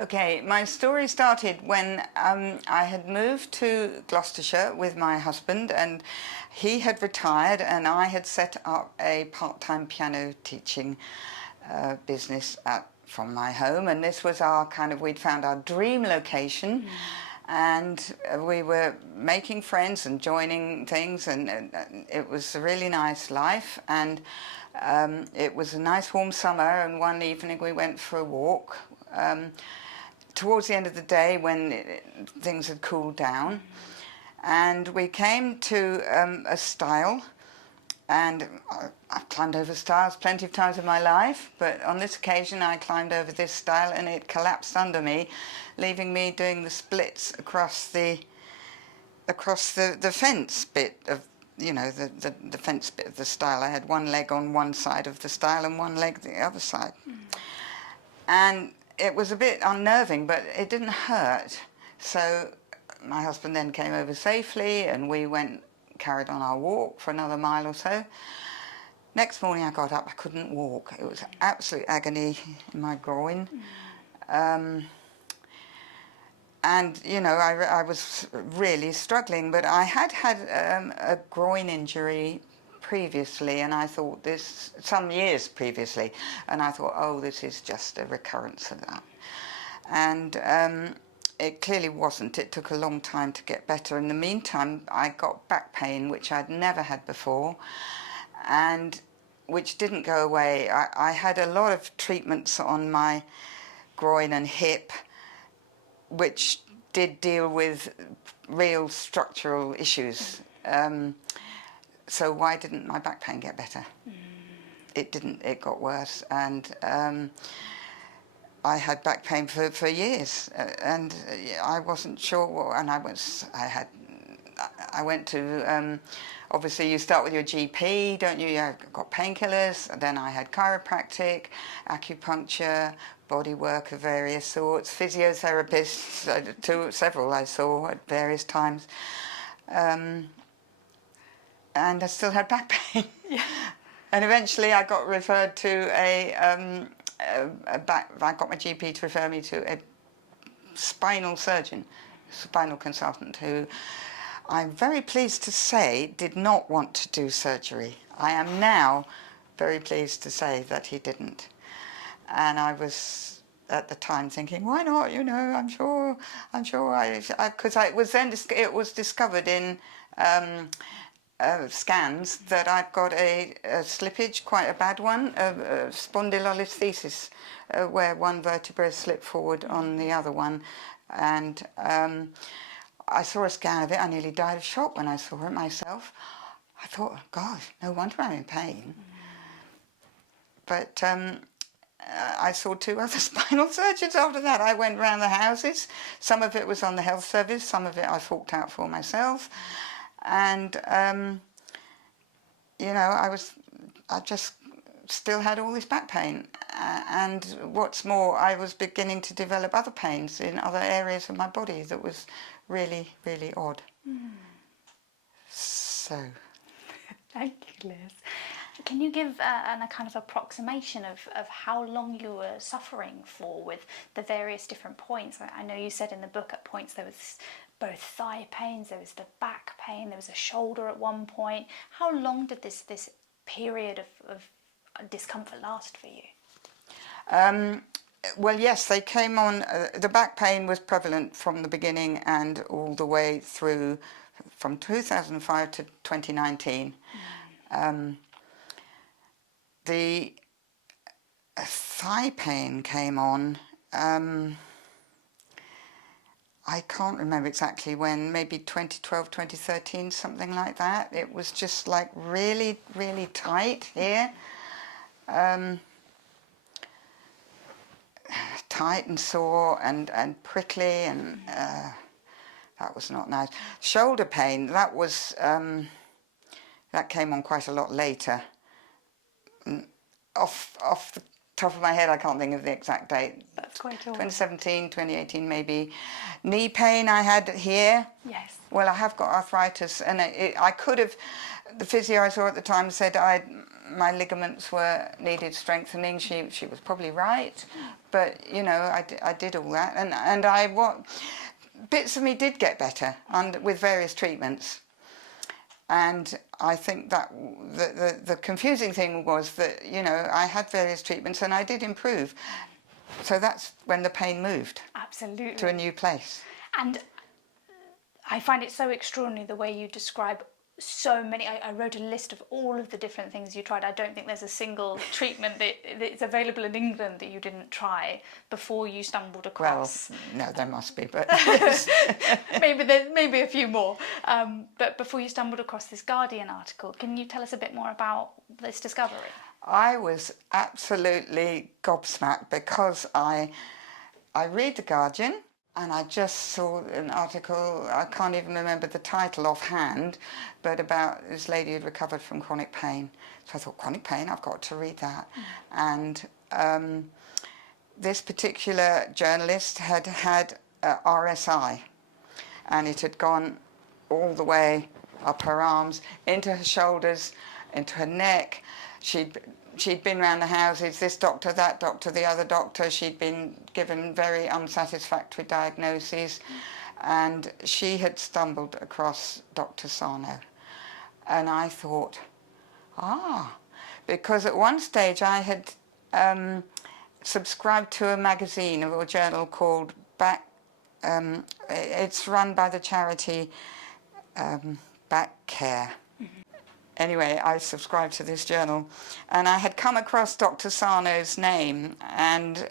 Okay, my story started when I had moved to Gloucestershire with my husband, and he had retired, and I had set up a part-time piano teaching business from my home, and this was our we'd found our dream location. And we were making friends and joining things, and it was a really nice life. And it was a nice warm summer, and one evening we went for a walk. Towards the end of the day, when things had cooled down, and we came to a stile, and I've climbed over stiles plenty of times in my life, but on this occasion I climbed over this stile and it collapsed under me, leaving me doing the splits across the fence bit of, the fence bit of the stile. I had one leg on one side of the stile and one leg the other side. And it was a bit unnerving, but it didn't hurt. So my husband then came over safely, and we carried on our walk for another mile or so. Next morning I got up, I couldn't walk. It was absolute agony in my groin. And, I was really struggling, but I had a groin injury previously, and I thought some years previously, and I thought, oh, this is just a recurrence of that. And it clearly wasn't. It took a long time to get better. In the meantime, I got back pain, which I'd never had before, and which didn't go away. I had a lot of treatments on my groin and hip, which did deal with real structural issues. So why didn't my back pain get better? It didn't. It got worse, and I had back pain for years, and I wasn't sure what. And I went to. Obviously, you start with your GP, don't you? I got painkillers. Then I had chiropractic, acupuncture, body work of various sorts, physiotherapists, several I saw at various times. And I still had back pain. Yeah. And eventually I got referred to I got my GP to refer me to a spinal surgeon, spinal consultant, who I'm very pleased to say did not want to do surgery. I am now very pleased to say that he didn't. And I was at the time thinking, why not? I'm sure because it was discovered in scans that I've got a slippage, quite a bad one, spondylolisthesis, where one vertebra slipped forward on the other one. And I saw a scan of it. I nearly died of shock when I saw it myself. I thought, oh, gosh, no wonder I'm in pain. But I saw 2 other spinal surgeons after that. I went round the houses. Some of it was on the health service, some of it I forked out for myself. And, I just still had all this back pain. And what's more, I was beginning to develop other pains in other areas of my body that was really, really odd. So. Thank you, Liz. Can you give a kind of approximation of how long you were suffering for with the various different points? I know you said in the book at points there was both thigh pains, there was the back pain, there was a shoulder at one point. How long did this period of discomfort last for you? Well, yes, they came on. The back pain was prevalent from the beginning and all the way through from 2005 to 2019. The thigh pain came on, I can't remember exactly when, maybe 2012, 2013, something like that. It was just like really, really tight here. Tight and sore and prickly, and that was not nice. Shoulder pain, that came on quite a lot later. Off the top of my head, I can't think of the exact date. That's quite all. 2017, 2018 maybe. Knee pain I had here. Yes. Well, I have got arthritis, and I could have, the physio I saw at the time said my ligaments needed strengthening. She was probably right, but you know, I did all that, and bits of me did get better with various treatments. And I think that the confusing thing was that, you know, I had various treatments and I did improve. So that's when the pain moved. Absolutely. To a new place. And I find it so extraordinary the way you describe so many. I wrote a list of all of the different things you tried. I don't think there's a single treatment that's available in England that you didn't try before you stumbled across. Well, no, there must be, but maybe a few more. But before you stumbled across this Guardian article, can you tell us a bit more about this discovery? I was absolutely gobsmacked because I read the Guardian. And I just saw an article, I can't even remember the title offhand, but about this lady who'd recovered from chronic pain. So I thought, chronic pain, I've got to read that. And this particular journalist had had RSI, and it had gone all the way up her arms, into her shoulders, into her neck. She'd been around the houses, this doctor, that doctor, the other doctor. She'd been given very unsatisfactory diagnoses, and she had stumbled across Dr. Sarno. And I thought, because at one stage I had subscribed to a magazine or a journal called it's run by the charity Back Care. Anyway, I subscribed to this journal, and I had come across Dr. Sarno's name, and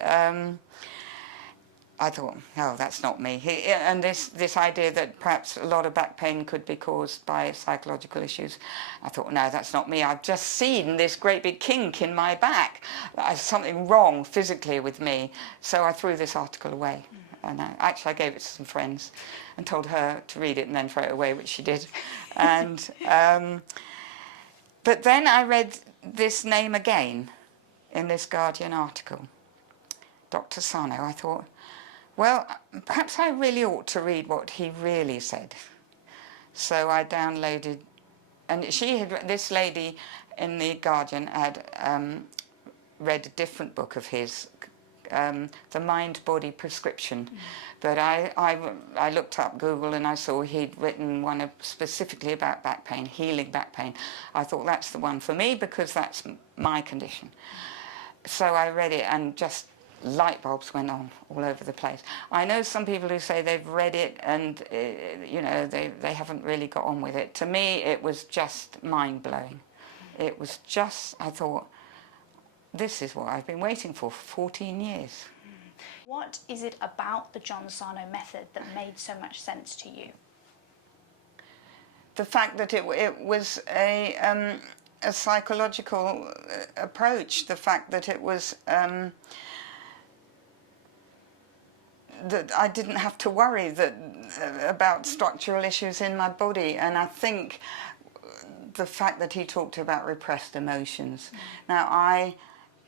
I thought, no, that's not me. And this idea that perhaps a lot of back pain could be caused by psychological issues, I thought, no, that's not me. I've just seen this great big kink in my back. There's something wrong physically with me. So I threw this article away. And I gave it to some friends and told her to read it and then throw it away, which she did. And but then I read this name again in this Guardian article, Dr. Sarno. I thought, well, perhaps I really ought to read what he really said. So I downloaded, and this lady in the Guardian had read a different book of his, The Mind-Body Prescription. But I looked up Google and I saw he'd written one specifically about back pain, healing back pain. I thought that's the one for me because that's my condition. So I read it and just light bulbs went on all over the place. I know some people who say they've read it and you know, they haven't really got on with it. To me, it was just mind-blowing. It was just, I thought, this is what I've been waiting for 14 years. What is it about the John Sarno method that made so much sense to you? The fact that it was a psychological approach, the fact that it was that I didn't have to worry about structural issues in my body, and I think the fact that he talked about repressed emotions. Now, I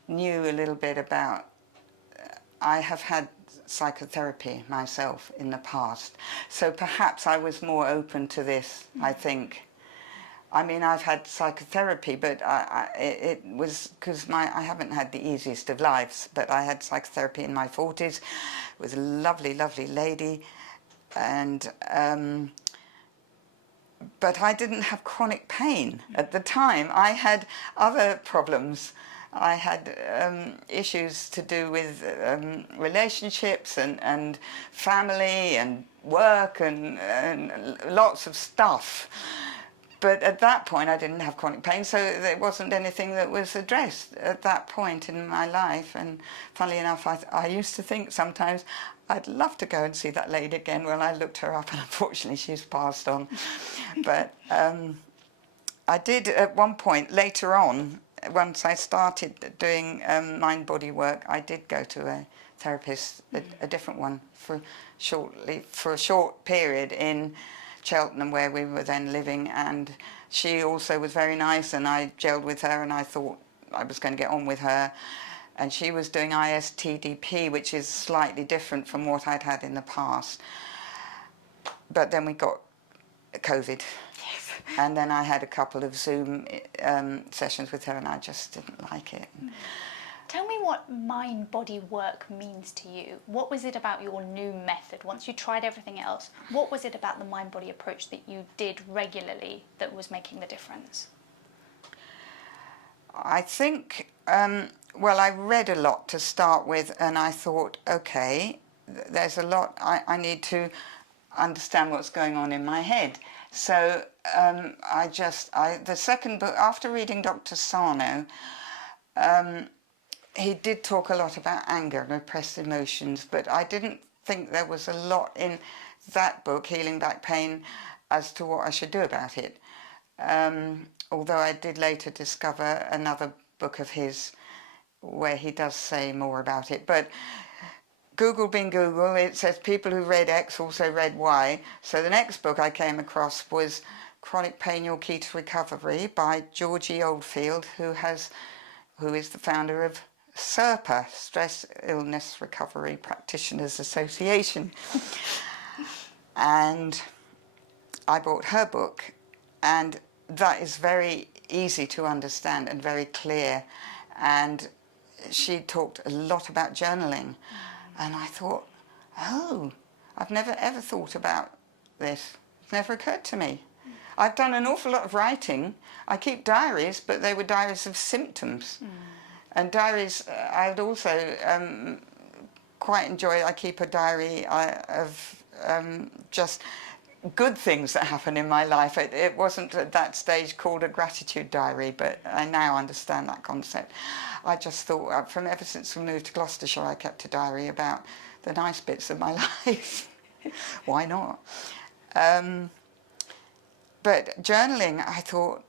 knew a little bit about, I have had psychotherapy myself in the past, so perhaps I was more open to this, I think. I mean, I've had psychotherapy, but it was because I haven't had the easiest of lives, but I had psychotherapy in my 40s with a lovely, lovely lady, and but I didn't have chronic pain at the time. I had other problems. I had issues to do with relationships and family and work and lots of stuff. But at that point I didn't have chronic pain, so there wasn't anything that was addressed at that point in my life. And funnily enough, I used to think sometimes I'd love to go and see that lady again. Well, I looked her up and unfortunately she's passed on. But I did at one point later on, once I started doing mind-body work, I did go to a therapist, a different one, for a short period in Cheltenham, where we were then living, and she also was very nice, and I gelled with her, and I thought I was going to get on with her. And she was doing ISTDP, which is slightly different from what I'd had in the past. But then we got COVID. Yes. And then I had a couple of Zoom sessions with her, and I just didn't like it. Tell me what mind-body work means to you. What was it about your new method? Once you tried everything else, what was it about the mind-body approach that you did regularly that was making the difference? I think, well, I read a lot to start with, and I thought, okay, there's a lot, I need to understand what's going on in my head. So the second book, after reading Dr. Sarno, he did talk a lot about anger and repressed emotions, but I didn't think there was a lot in that book, Healing Back Pain, as to what I should do about it. Although I did later discover another book of his where he does say more about it. But Google being Google, it says people who read X also read Y. So the next book I came across was Chronic Pain, Your Key to Recovery by Georgie Oldfield, who is the founder of SIRPA, Stress Illness Recovery Practitioners Association. And I bought her book, and that is very easy to understand and very clear. And she talked a lot about journaling. And I thought, oh, I've never ever thought about this. It's never occurred to me. I've done an awful lot of writing. I keep diaries, but they were diaries of symptoms. And diaries, I would also quite enjoy, I keep a diary of just good things that happen in my life. It wasn't at that stage called a gratitude diary, but I now understand that concept. I just thought, from ever since we moved to Gloucestershire, I kept a diary about the nice bits of my life. Why not? But journaling, I thought,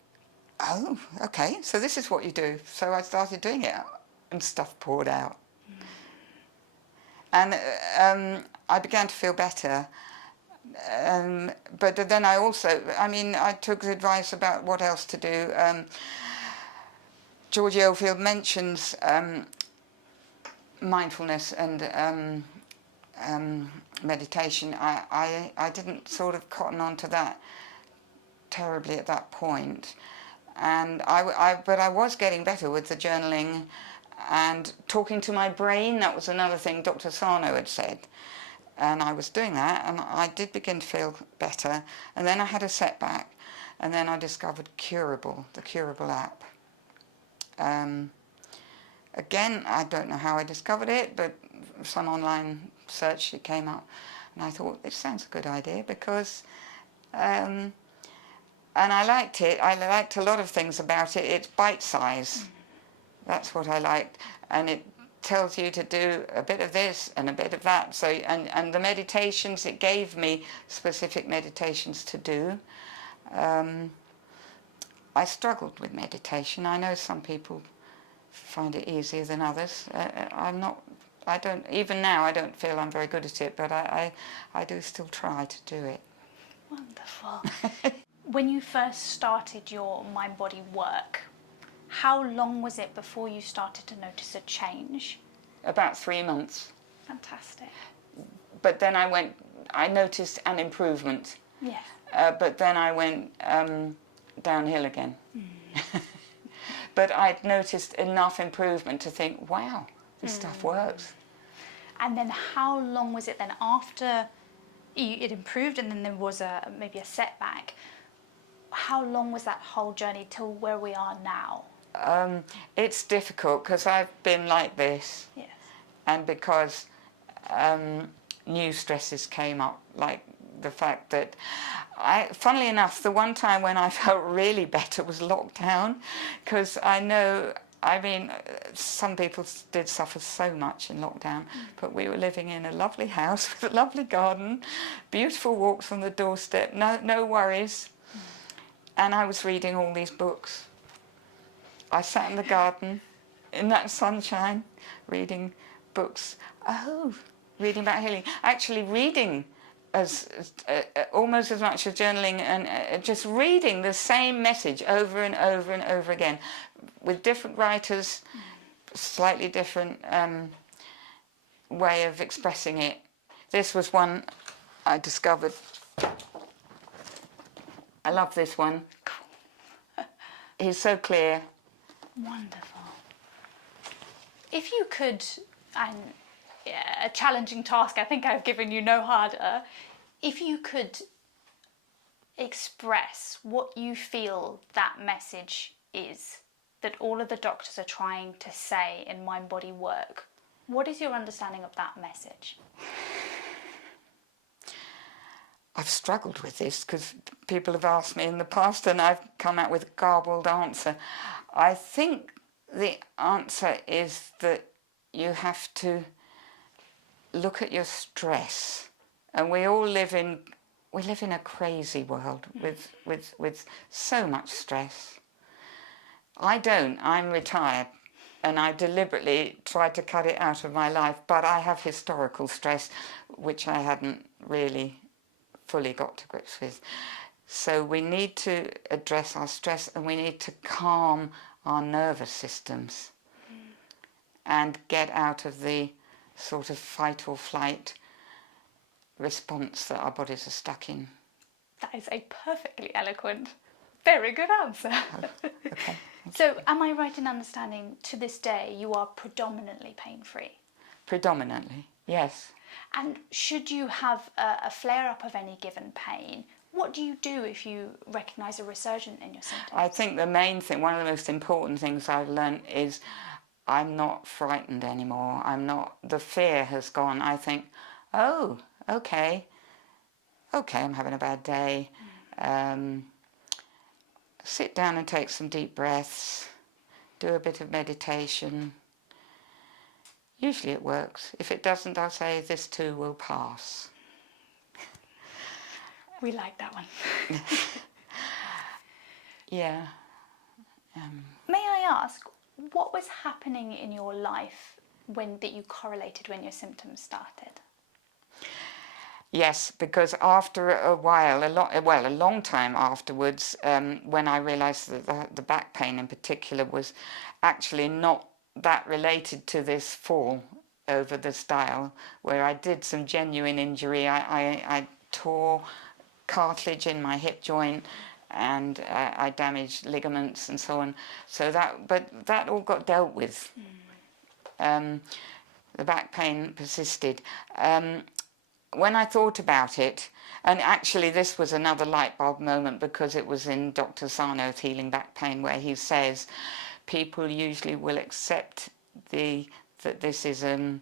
oh, okay, so this is what you do. So I started doing it, and stuff poured out. And I began to feel better. But then I also, I took advice about what else to do. Georgie Oldfield mentions mindfulness and meditation. I didn't sort of cotton on to that terribly at that point. And but I was getting better with the journaling and talking to my brain. That was another thing Dr. Sarno had said. And I was doing that, and I did begin to feel better. And then I had a setback, and then I discovered Curable, the Curable app. Again, I don't know how I discovered it, but some online search, it came up. And I thought, it sounds a good idea, because... and I liked it. I liked a lot of things about it. It's bite-size. That's what I liked. And it tells you to do a bit of this and a bit of that. So, and the meditations, it gave me specific meditations to do. I struggled with meditation. I know some people find it easier than others. Even now I don't feel I'm very good at it, but I do still try to do it. Wonderful. When you first started your mind-body work, how long was it before you started to notice a change? About 3 months. Fantastic. But then I noticed an improvement. Yes. But then I went downhill again. But I'd noticed enough improvement to think, wow, this stuff works. And then how long was it then after it improved and then there was maybe a setback? How long was that whole journey till where we are now? It's difficult because I've been like this. Yes. And because new stresses came up, like the fact that funnily enough, the one time when I felt really better was lockdown, because some people did suffer so much in lockdown, but we were living in a lovely house with a lovely garden, beautiful walks on the doorstep, no worries. And I was reading all these books. I sat in the garden in that sunshine reading books. Reading about healing. Actually reading as almost as much as journaling, and just reading the same message over and over and over again with different writers, slightly different way of expressing it. This was one I discovered I love this one. He's so clear. Wonderful. If you could, and yeah, a challenging task, I think I've given you no harder, if you could express what you feel that message is that all of the doctors are trying to say in Mind Body Work, what is your understanding of that message? I've struggled with this because people have asked me in the past and I've come out with a garbled answer. I think the answer is that you have to look at your stress. And we all live in a crazy world with so much stress. I don't. I'm retired and I deliberately tried to cut it out of my life, but I have historical stress which I hadn't really fully got to grips with. So we need to address our stress and we need to calm our nervous systems and get out of the sort of fight or flight response that our bodies are stuck in. That is a perfectly eloquent, very good answer. Oh, okay. So am I right in understanding to this day you are predominantly pain-free? Predominantly, yes. And should you have a flare-up of any given pain, what do you do if you recognise a resurgence in your symptoms? I think the main thing, one of the most important things I've learned is I'm not frightened anymore. The fear has gone. I think, oh, okay, I'm having a bad day. Sit down and take some deep breaths, do a bit of meditation. Usually it works. If it doesn't, I'll say this too will pass. We like that one. Yeah. May I ask, what was happening in your life that you correlated when your symptoms started? Yes, because after a while, a long time afterwards, when I realised that the back pain in particular was actually not that related to this fall over the stile, where I did some genuine injury. I tore cartilage in my hip joint and I damaged ligaments and so on. But that all got dealt with. The back pain persisted. When I thought about it, and actually this was another light bulb moment because it was in Dr. Sarno's Healing Back Pain, where he says people usually will accept that this is a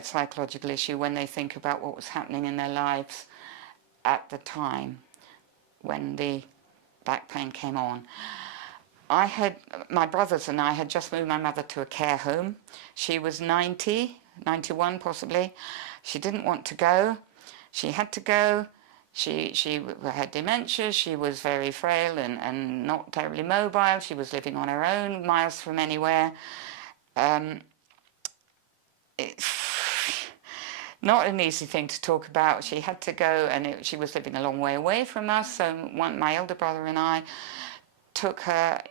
psychological issue when they think about what was happening in their lives at the time when the back pain came on. My brothers and I had just moved my mother to a care home. She was 90, 91 possibly. She didn't want to go. She had to go. She had dementia. She was very frail and not terribly mobile. She was living on her own, miles from anywhere. Not an easy thing to talk about. She had to go, and she was living a long way away from us. So my elder brother and I took her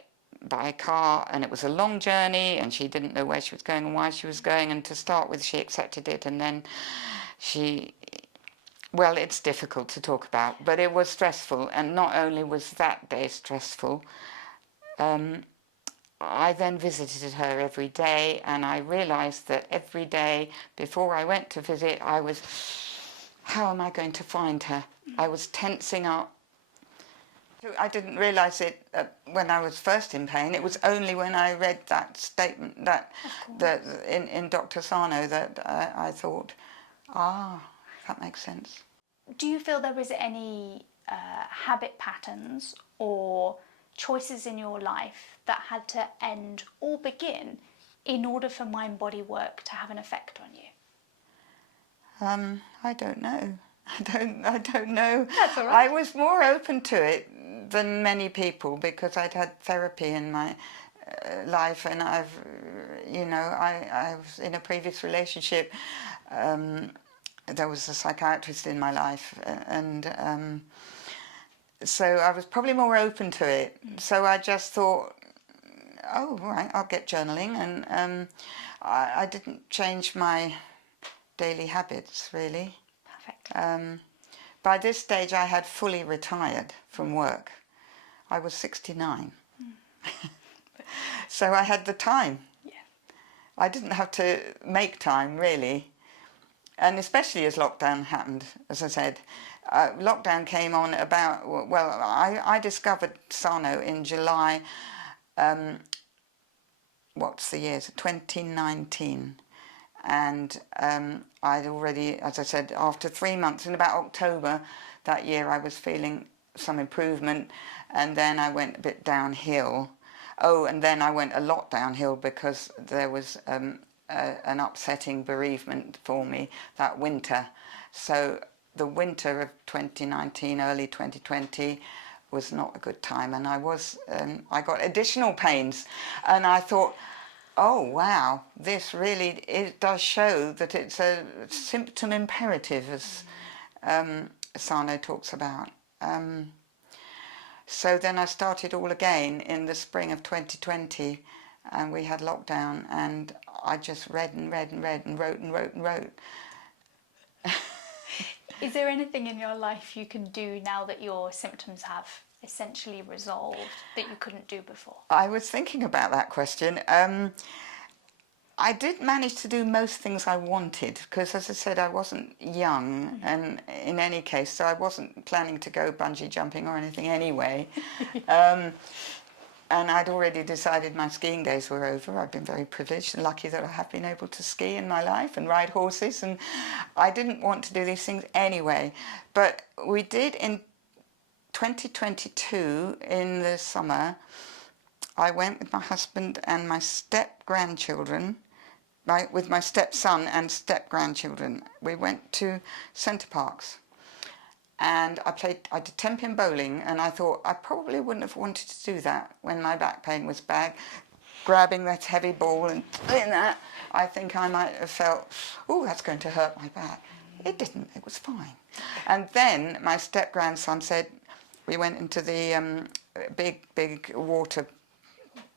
by car, and it was a long journey, and she didn't know where she was going and why she was going. And to start with, she accepted it, and then it's difficult to talk about, but it was stressful. And not only was that day stressful, I then visited her every day, and I realised that every day before I went to visit, how am I going to find her? I was tensing up. I didn't realise it when I was first in pain. It was only when I read that statement that in Dr. Sarno that I thought, that makes sense. Do you feel there was any habit patterns or choices in your life that had to end or begin in order for Mind Body Work to have an effect on you? I don't know. I don't know. That's all right. I was more open to it than many people because I'd had therapy in my life, and I was in a previous relationship. There was a psychiatrist in my life, and so I was probably more open to it. So I just thought, oh, right, I'll get journaling, and I didn't change my daily habits really. Perfect. by this stage I had fully retired from work. I was 69. So I had the time. Yeah. I didn't have to make time, really. And especially as lockdown happened, as I said. Lockdown came on about, well, I discovered Sarno in July, what's the year, 2019. And I'd already, as I said, after 3 months, in about October that year, I was feeling some improvement, and then I went a bit downhill. Oh, and then I went a lot downhill because there was an upsetting bereavement for me that winter. So the winter of 2019, early 2020 was not a good time, and I got additional pains, and I thought, oh wow, this really does show that it's a symptom imperative, as Sarno talks about. So then I started all again in the spring of 2020, and we had lockdown, and I just read and read and read and wrote and wrote and wrote. Is there anything in your life you can do now that your symptoms have essentially resolved that you couldn't do before? I was thinking about that question. I did manage to do most things I wanted because, as I said, I wasn't young, and in any case, so I wasn't planning to go bungee jumping or anything anyway. And I'd already decided my skiing days were over. I've been very privileged and lucky that I have been able to ski in my life and ride horses, and I didn't want to do these things anyway. But we did in 2022, in the summer. I went with my husband and my step-grandchildren, with my stepson and step-grandchildren. We went to Centre Parks, and I did 10-pin bowling, and I thought I probably wouldn't have wanted to do that when my back pain was bad. Grabbing that heavy ball and doing that, I think I might have felt, oh, that's going to hurt my back. It didn't, it was fine. And then my step-grandson said, we went into the big water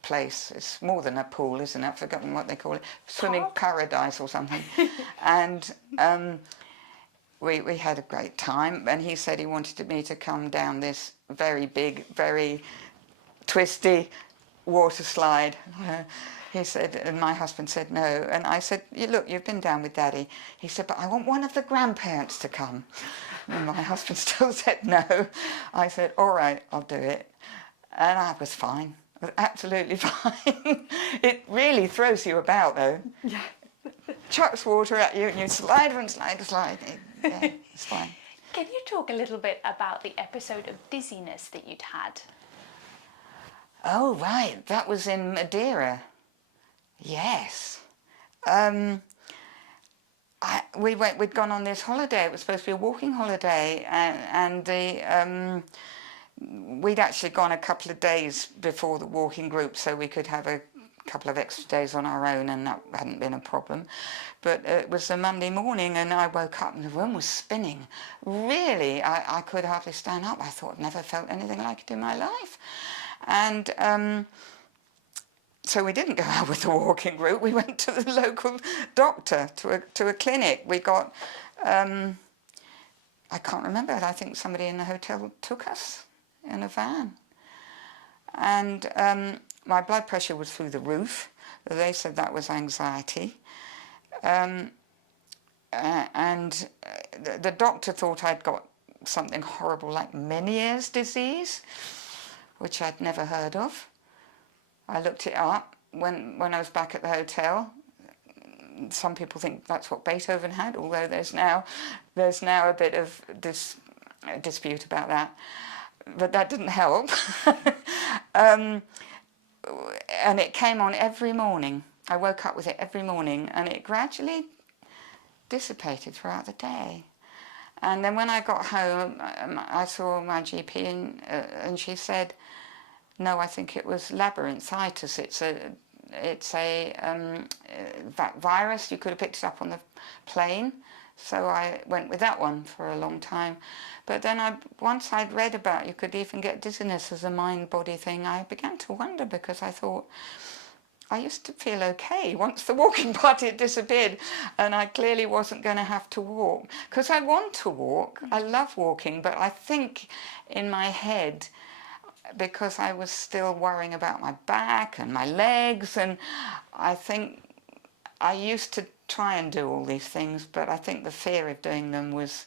place. It's more than a pool, isn't it? I've forgotten what they call it. Swimming paradise or something. And we had a great time, and he said he wanted me to come down this very big, very twisty water slide. He said, and my husband said no. And I said, look, you've been down with Daddy. He said, but I want one of the grandparents to come. And my husband still said no. I said, all right, I'll do it. And I was fine. I was absolutely fine. It really throws you about, though. Yeah. Chucks water at you, and you slide and slide and slide. Yeah, it's fine. Can you talk a little bit about the episode of dizziness that you'd had? Oh, right. That was in Madeira. Yes. We'd gone on this holiday. It was supposed to be a walking holiday, and we'd actually gone a couple of days before the walking group, so we could have a couple of extra days on our own, and that hadn't been a problem. But it was a Monday morning, and I woke up and the room was spinning. Really, I could hardly stand up. I thought I'd never felt anything like it in my life. And so we didn't go out with the walking group. We went to the local doctor, to a clinic. We got, I can't remember, I think somebody in the hotel took us in a van. And my blood pressure was through the roof. They said that was anxiety. And the doctor thought I'd got something horrible like Meniere's disease, which I'd never heard of. I looked it up when I was back at the hotel. Some people think that's what Beethoven had, although there's now a bit of dispute about that. But that didn't help. And it came on every morning. I woke up with it every morning, and it gradually dissipated throughout the day. And then when I got home, I saw my GP, and she said, no, I think it was labyrinthitis. It's a virus. You could have picked it up on the plane. So I went with that one for a long time. But then once I'd read about you could even get dizziness as a mind-body thing, I began to wonder, because I thought, I used to feel okay once the walking party had disappeared, and I clearly wasn't going to have to walk. Because I want to walk, I love walking, but I think in my head, because I was still worrying about my back and my legs, and I think I used to try and do all these things, but I think the fear of doing them was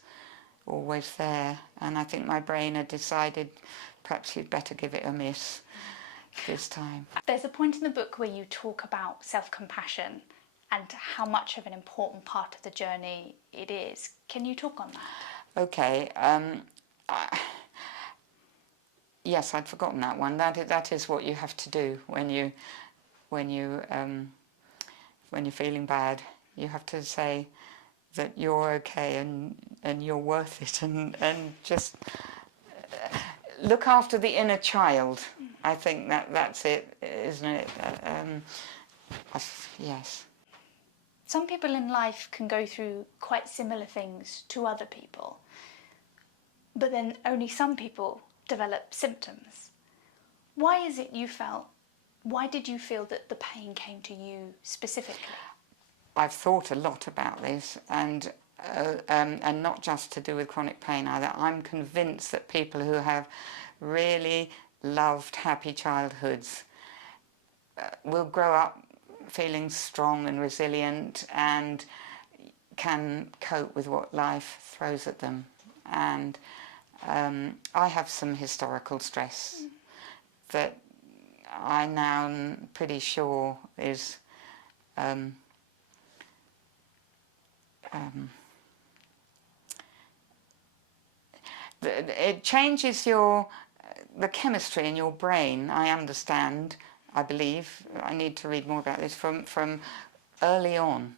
always there, and I think my brain had decided perhaps you'd better give it a miss this time. There's a point in the book where you talk about self-compassion and how much of an important part of the journey it is. Can you talk on that? Okay. Yes, I'd forgotten that one. That is what you have to do when you're feeling bad. You have to say that you're okay and you're worth it, and just look after the inner child. I think that's it, isn't it? Yes. Some people in life can go through quite similar things to other people, but then only some people develop symptoms. Why is it why did you feel that the pain came to you specifically? I've thought a lot about this, and not just to do with chronic pain either. I'm convinced that people who have really loved, happy childhoods will grow up feeling strong and resilient and can cope with what life throws at them. And I have some historical stress that I now am pretty sure is it changes the chemistry in your brain, I understand, I believe. I need to read more about this from early on.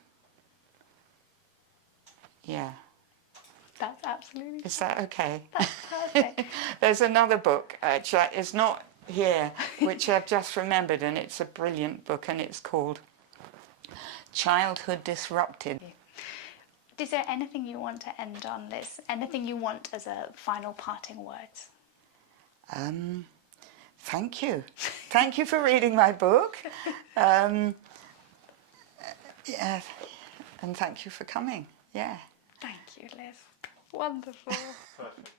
Yeah. That's absolutely Is that okay? That's perfect. There's another book, it's not here, which I've just remembered, and it's a brilliant book, and it's called Childhood Disrupted. Is there anything you want to end on, Liz? Anything you want as a final parting words? Thank you. Thank you for reading my book. Yeah, and thank you for coming. Yeah. Thank you, Liz. Wonderful. Perfect.